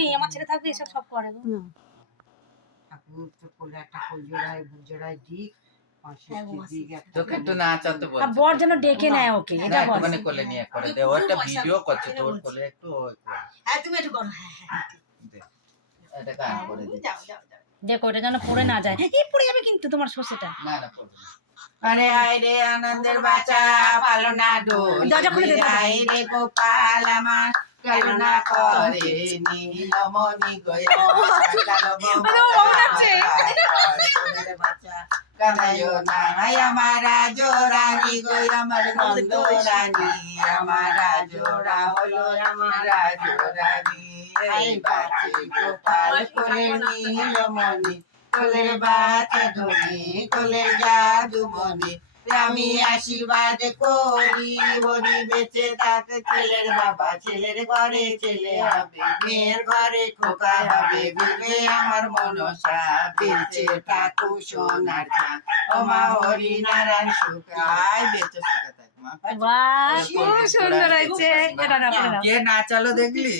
নেই, আমার ছেলে থাকবে এসব সব করে গো। ঠাকুর তো কোলে একটা কোল জোড়ায় বুক জোড়ায় দিক তোকে তো নাচাতে আর বলছে বর যেন ডেকে নেয় ওকে, না এটা বল। একটুখানি কোলে নিয়ে করে দে ওটা ভিডিও করছে তোর কোলে একটু ওই করে। হ্যাঁ তুমি একটু করো, হ্যাঁ দে। এটা গান করে দে যাও যাও যাও। দেখো এটা যেন পড়ে না যায়, এই পড়ে যাবে কিন্তু তোমার শ্বশুরটা। না না করবে না। আরে আয় রে আনন্দের বাচ্চা পালনা দোল দরজা খুলে দে, দরজা। আয় রে গোপাল আমার কালনা করে নীলমণি গয়া কানাইও না আমার জোড়ানি গো আমার নন্দরানী আমার জোড়া হলো আমার জোড়ানি এই বাচ্চি গোপাল করে নীলমণি কোলের বাচ্চা ধনি কোলের জাদুমণি আমি আশীর্বাদ করি হরি বেঁচে থাকে ছেলের বাবা ছেলের ঘরে ছেলে হবে মেয়ের ঘরে খোকা হবে বিবে আমার মনসা বেঁচে থাকু সোনার চা ও মা হরি নারায়ণ সুখায় বেঁচে সুখে থাক মা বাহ, খুব সুন্দর হয়েছে। এটা না, পড়ে নাও। কে নাচালো দেখলি